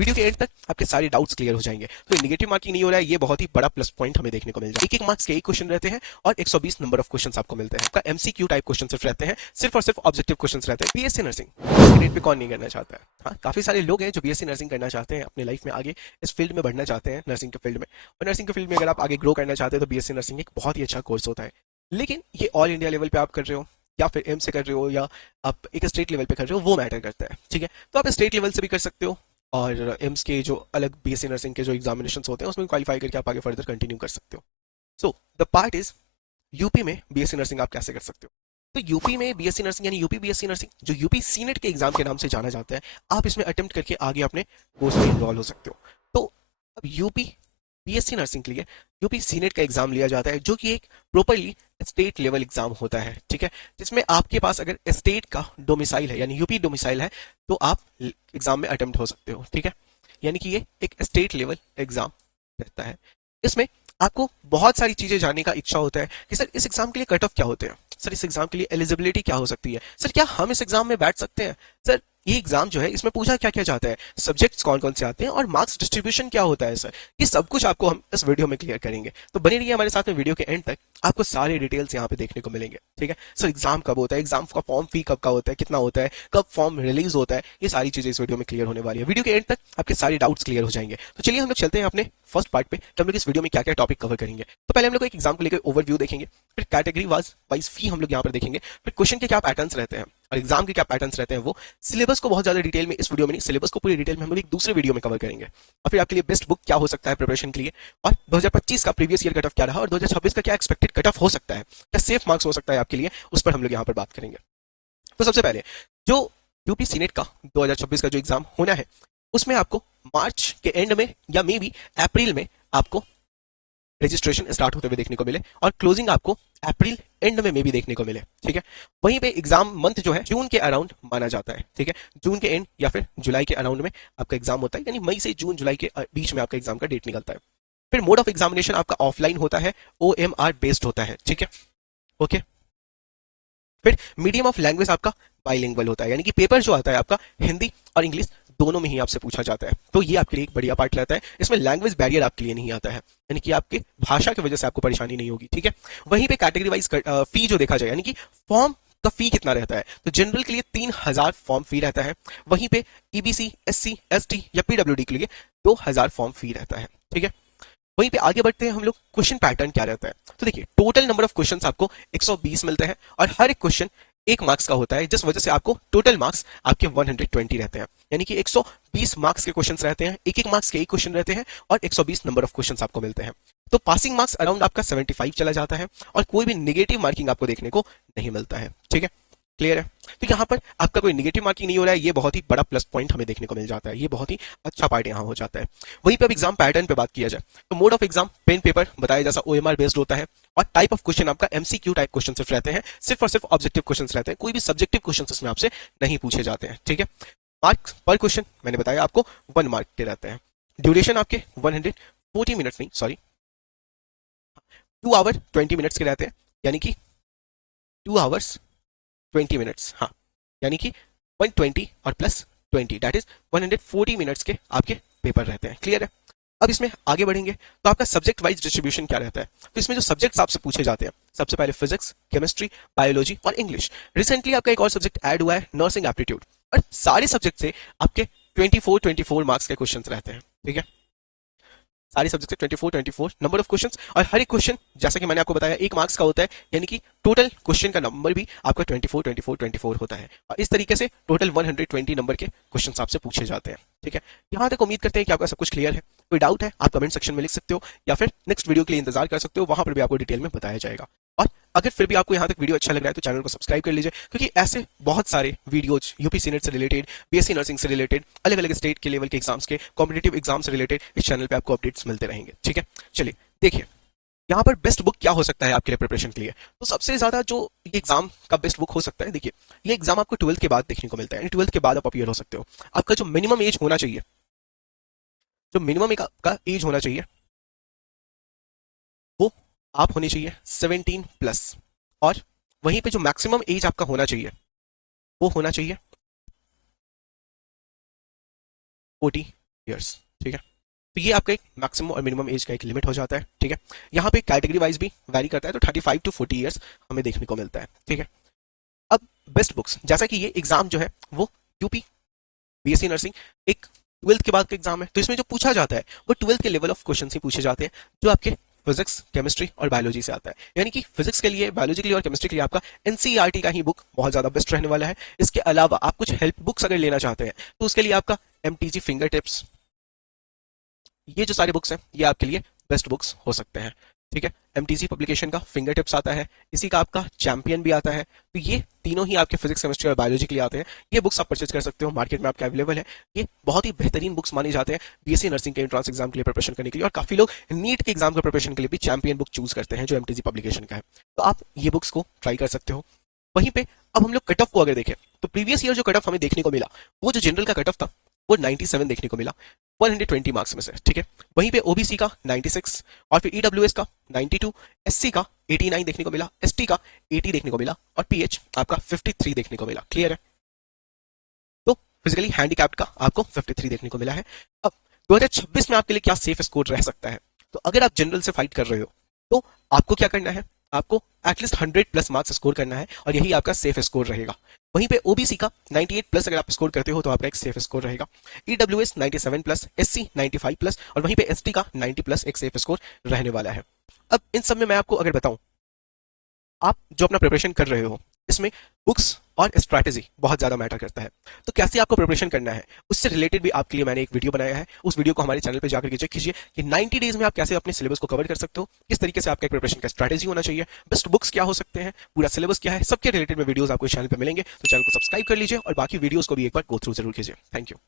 Video के and तक आपके सारे डाउट्स क्लियर हो जाएंगे। तो नेगेटिव मार्किंग नहीं हो रहा है, ये बहुत ही बड़ा प्लस पॉइंट हमें देखने को मिल जाए। एक मार्क्स के एक क्वेश्चन रहते हैं और 120 नंबर ऑफ क्वेश्चंस आपको मिलते हैं। आपका एमसीक्यू टाइप क्वेश्चन सिर्फ रहते हैं, सिर्फ और सिर्फ ऑब्जेक्टिव क्वेश्चंस रहते हैं। बीएससी नर्सिंग ग्रेड पे कौन नहीं करना चाहता है? हाँ, काफी सारे लोग हैं जो बीएससी नर्सिंग करना चाहते हैं, अपने लाइफ में आगे इस फील्ड में बढ़ना चाहते हैं, नर्सिंग के फील्ड में। और नर्सिंग के फील्ड में अगर आप आगे ग्रो करना चाहते हैं तो बीएससी नर्सिंग एक बहुत ही अच्छा कोर्स होता है। लेकिन ये ऑल इंडिया लेवल पे आप कर रहे हो या फिर एम से कर रहे हो या आप एक स्टेट लेवल पे कर रहे हो, वो मैटर करता है। ठीक है, तो आप स्टेट लेवल से भी कर सकते हो और एम्स के जो अलग बीएससी नर्सिंग के जो एग्जामिनेशन होते हैं उसमें क्वालिफाई करके आप आगे फर्दर कंटिन्यू कर सकते हो। So the part is UP में बीएससी नर्सिंग आप कैसे कर सकते हो। तो यूपी में बीएससी नर्सिंग यानी यूपी बीएससी नर्सिंग, जो यूपी सीनेट के एग्जाम के नाम से जाना जाता है, आप इसमें अटेम्प्ट करके आगे अपने कोर्स में इनरोल हो सकते हो। तो अब यूपी बीएससी नर्सिंग के लिए यूपी सीनेट का एग्जाम लिया जाता है, जो कि एक प्रॉपरली स्टेट लेवल एग्जाम होता है। ठीक है, जिसमें आपके पास अगर स्टेट का डोमिसाइल है यानी यूपी डोमिसाइल है तो आप एग्जाम में अटेम्प्ट हो सकते हो। ठीक है, यानी कि ये एक स्टेट लेवल एग्जाम रहता है। इसमें आपको बहुत सारी चीजें जानने का इच्छा होता है कि सर इस एग्जाम के लिए कट ऑफ क्या होते हैं, सर इस एग्जाम के लिए एलिजिबिलिटी क्या हो सकती है, सर क्या हम इस एग्जाम में बैठ सकते हैं, सर ये एग्जाम जो है इसमें पूछा क्या क्या जाता है, सब्जेक्ट्स कौन कौन से आते हैं और मार्क्स डिस्ट्रीब्यूशन क्या होता है। सर ये सब कुछ आपको हम इस वीडियो में क्लियर करेंगे, तो बने रहिए हमारे साथ में वीडियो के एंड तक, आपको सारे डिटेल्स यहाँ पे देखने को मिलेंगे। ठीक है, सर एग्जाम कब होता है, एग्जाम का फॉर्म फी कब का होता है, कितना होता है, कब फॉर्म रिलीज होता है, ये सारी चीजें इस वीडियो में क्लियर होने वाली है। वीडियो के एंड तक आपके सारे डाउट्स क्लियर हो जाएंगे। तो चलिए हम लोग चलते हैं अपने फर्स्ट पार्ट पे कि हम लोग इस वीडियो में क्या क्या टॉपिक कवर करेंगे। तो पहले हम लोग एक एग्जाम को लेकर ओवरव्यू देखेंगे, फिर कैटेगरी वाइज फी हम लोग यहाँ पर देखेंगे, फिर क्वेश्चन के क्या पैटर्न्स रहते हैं और एग्जाम के क्या पैटर्न्स रहते हैं, वो सिलेबस को बहुत ज्यादा डिटेल में इस वीडियो में नहीं, सिलेबस को पूरी डिटेल में हम लोग एक दूसरे वीडियो में कवर करेंगे। और फिर आपके लिए बेस्ट बुक क्या हो सकता है प्रिपरेशन के लिए, और 2025 का प्रीवियस ईयर कट ऑफ क्या रहा और 2026 का क्या एक्सपेक्टेड कट ऑफ हो सकता है, क्या सेफ मार्क्स हो सकता है आपके लिए, उस पर हम लोग यहाँ पर बात करेंगे। तो सबसे पहले जो यूपी सीनेट का 2026 का जो एग्जाम होना है, उसमें आपको मार्च के एंड में या मे बी अप्रैल में आपको रजिस्ट्रेशन स्टार्ट होते हुए देखने को मिले और क्लोजिंग आपको अप्रैल एंड में भी देखने को मिले। ठीक है, वहीं पे एग्जाम मंथ जो है जून के अराउंड माना जाता है। ठीक है, जून के एंड या फिर जुलाई के अराउंड में आपका एग्जाम होता है, यानी मई से जून जुलाई के बीच में आपका एग्जाम का डेट निकलता है। फिर मोड ऑफ एग्जामिनेशन आपका ऑफलाइन होता है, OMR बेस्ड होता है। ठीक है, ओके। फिर मीडियम ऑफ लैंग्वेज आपका बाइलिंगुअल होता है, यानी कि पेपर जो आता है आपका हिंदी और इंग्लिश दोनों में ही आपसे पूछा जाता है। तो ये आपके लिए एक बढ़िया पार्ट रहता है, इसमें लैंग्वेज बैरियर आपके लिए नहीं आता है, यानी कि आपके भाषा की वजह से आपको परेशानी नहीं होगी। ठीक है, वहीं पे कैटेगरी वाइज फी जो देखा जाए, यानी कि फॉर्म का फी कितना रहता है, तो जनरल के लिए 3000 फॉर्म फी रहता है, वहीं पे EBC SC ST या PWD के लिए 2000 फॉर्म फी रहता है। ठीक है, वहीं पे आगे बढ़ते हैं हम लोग, क्वेश्चन पैटर्न क्या रहता है। तो देखिए टोटल नंबर ऑफ क्वेश्चंस आपको 120 मिलते हैं और हर एक क्वेश्चन एक मार्क्स का होता है, जिस वजह से आपको टोटल मार्क्स आपके 120 रहते हैं, यानी कि 120 मार्क्स के क्वेश्चंस रहते हैं, एक एक मार्क्स के एक क्वेश्चन रहते हैं और 120 नंबर ऑफ क्वेश्चंस आपको मिलते हैं। तो पासिंग मार्क्स अराउंड आपका 75 चला जाता है और कोई भी निगेटिव मार्किंग आपको देखने को नहीं मिलता है। ठीक है, क्लियर है। तो यहाँ पर आपका कोई निगेटिव मार्किंग नहीं हो रहा है, ये बहुत ही बड़ा प्लस पॉइंट हमें देखने को मिल जाता है, ये बहुत ही अच्छा पार्ट यहाँ हो जाता है। वहीं पे अब एग्जाम पैटर्न पे बात किया जाए तो mode of exam pen paper बताया जैसा OMR बेस्ड होता है और टाइप ऑफ क्वेश्चन आपका MCQ टाइप क्वेश्चन सिर्फ रहते हैं, सिर्फ और सिर्फ ऑब्जेक्टिव क्वेश्चन रहते हैं, कोई भी सब्जेक्टिव क्वेश्चन इसमें आपसे नहीं पूछे जाते हैं। ठीक है, मार्क्स पर क्वेश्चन मैंने बताया आपको 1 मार्क के रहते हैं, ड्यूरेशन आपके 140 मिनट्स नहीं सॉरी 2 आवर 20 मिनट्स के रहते हैं, यानी कि 2 आवर्स 20 मिनट्स, हाँ, यानी कि 120 और प्लस 20 दैट इज 140 मिनट्स के आपके पेपर रहते हैं। क्लियर है। अब इसमें आगे बढ़ेंगे तो आपका सब्जेक्ट वाइज डिस्ट्रीब्यूशन क्या रहता है। तो इसमें जो सब्जेक्ट्स आपसे पूछे जाते हैं, सबसे पहले फिजिक्स, केमिस्ट्री, बायोलॉजी और इंग्लिश। रिसेंटली आपका एक और सब्जेक्ट ऐड हुआ है, नर्सिंग एप्टीट्यूड, और सारे सब्जेक्ट से आपके 24 मार्क्स के क्वेश्चन रहते हैं। ठीक है, सारे सब्जेक्ट से 24 नंबर ऑफ क्वेश्चंस और हर एक क्वेश्चन जैसा कि मैंने आपको बताया 1 मार्क्स का होता है, यानी कि टोटल क्वेश्चन का नंबर भी आपका 24 होता है और इस तरीके से टोटल 120 नंबर के क्वेश्चन आपसे पूछे जाते हैं। ठीक है, यहाँ तक उम्मीद करते हैं कि आपका सब कुछ क्लियर है। कोई डाउट है आप कमेंट सेक्शन में लिख सकते हो या फिर नेक्स्ट वीडियो के लिए इंतजार कर सकते हो, वहां पर भी आपको डिटेल में बताया जाएगा। और अगर फिर भी आपको यहाँ तक वीडियो अच्छा लग रहा है तो चैनल को सब्सक्राइब कर लीजिए, क्योंकि ऐसे बहुत सारे वीडियोज यूपी सीनेट से रिलेटेड, बीएससी नर्सिंग से रिलेटेड, अलग अलग स्टेट के लेवल के एग्जाम्स के, कॉम्पिटेटिव एग्जाम से रिलेटेड इस चैनल पे आपको अपडेट्स मिलते रहेंगे। ठीक है, चलिए देखिए यहाँ पर बेस्ट बुक क्या हो सकता है आपके लिए प्रिपरेशन के लिए। तो सबसे ज्यादा जो ये एग्जाम का बेस्ट बुक हो सकता है, देखिए ये एग्जाम आपको 12th के बाद देखने को मिलता है, 12th के बाद आप अपीयर हो सकते हो। आपका जो मिनिमम एज होना चाहिए, जो मिनिमम का एज होना चाहिए वो आप होनी चाहिए 17 प्लस, और वहीं पे जो मैक्सिमम एज आपका होना चाहिए वो होना चाहिए 40 ईयर्स, ठीक है। तो ये आपका एक मैक्सिमम और मिनिमम एज का एक लिमिट हो जाता है, ठीक है। यहाँ पे कैटेगरी वाइज भी वैरी करता है, तो 35 टू 40 ईयर्स हमें देखने को मिलता है, ठीक है। अब बेस्ट बुक्स, जैसा कि ये एग्जाम जो है वो यूपी बीएससी नर्सिंग एक 12th के बाद का एग्जाम है, तो इसमें जो पूछा जाता है वो 12th के लेवल ऑफ क्वेश्चन ही पूछे जाते हैं, जो आपके फिजिक्स, केमिस्ट्री और बायोलॉजी से आता है। यानी कि फिजिक्स के लिए, बायोलॉजी के लिए और केमिस्ट्री के लिए आपका एनसीईआरटी का ही बुक बहुत ज्यादा बेस्ट रहने वाला है। इसके अलावा आप कुछ हेल्प बुक्स अगर लेना चाहते हैं तो उसके लिए आपका एमटीजी फिंगर टिप्स, ये जो सारे बुक्स हैं ये आपके लिए बेस्ट बुक्स हो सकते हैं, ठीक है। एमटीजी पब्लिकेशन का फिंगर टिप्स आता है, इसी का आपका चैंपियन भी आता है, तो ये तीनों ही आपके फिजिक्स, केमिस्ट्री और बायोलॉजी के लिए आते हैं। ये बुक्स आप परचेज कर सकते हो, मार्केट में आपके अवेलेबल है। ये बहुत ही बेहतरीन बुक्स माने जाते हैं बीएससी नर्सिंग के एंट्रेंस एग्जाम के लिए प्रिपरेशन करने के लिए, और काफी लोग नीट के एग्जाम के प्रिपरेशन के लिए भी चैंपियन बुक चूज करते हैं जो एमटीजी पब्लिकेशन का है, तो आप ये बुक्स को ट्राई कर सकते हो। वहीं पे अब हम लोग कट ऑफ को अगर देखें तो प्रीवियस ईयर जो कट ऑफ हमें देखने को मिला, वो जो जनरल का कट ऑफ था वो 97 देखने को मिला 120 मार्क्स में से, ठीक है। वहीं पे ओबीसी का 96 और फिर ईडब्ल्यूएस का 92, एससी का 89 देखने को मिला, एसटी का 80 देखने को मिला और पीएच आपका 53 देखने को मिला, क्लियर है। तो फिजिकली हैंडीकैप्ड का आपको 53 देखने को मिला है। अब 2026 में आपके लिए क्या सेफ स्कोर रह सकता है, तो अगर आप जनरल से फाइट कर रहे हो तो आपको क्या करना है, आपको एटलीस्ट 100 प्लस मार्क्स स्कोर करना है और यही आपका सेफ स्कोर रहेगा। वहीं पे ओबीसी का 98 प्लस अगर आप स्कोर करते हो तो आपका एक सेफ स्कोर रहेगा। ईडब्ल्यूएस 97 प्लस, एससी 95 प्लस और वहीं पे एसटी का 90 प्लस एक सेफ स्कोर रहने वाला है। अब इन सब में मैं आपको अगर बताऊं, आप जो अपना प्रिपरेशन कर रहे हो इसमें बुक्स और स्ट्रैटेजी बहुत ज्यादा मैटर करता है, तो कैसे आपको प्रिपरेशन करना है उससे रिलेटेड भी आपके लिए मैंने एक वीडियो बनाया है। उस वीडियो को हमारे चैनल पे जाकर के चेक कीजिए कि 90 डेज में आप कैसे अपने सिलेबस को कवर कर सकते हो, किस तरीके से आपका प्रिपरेशन का स्ट्रैटेजी होना चाहिए, बेस्ट बुक्स क्या हो सकते हैं, पूरा सिलेबस क्या है, सबके रिलेटेड में वीडियोस आपको इस चैनल पे मिलेंगे। तो चैनल को सब्सक्राइब कर लीजिए और बाकी वीडियोस को भी एक बार गो थ्रू जरूर कीजिए। Thank you.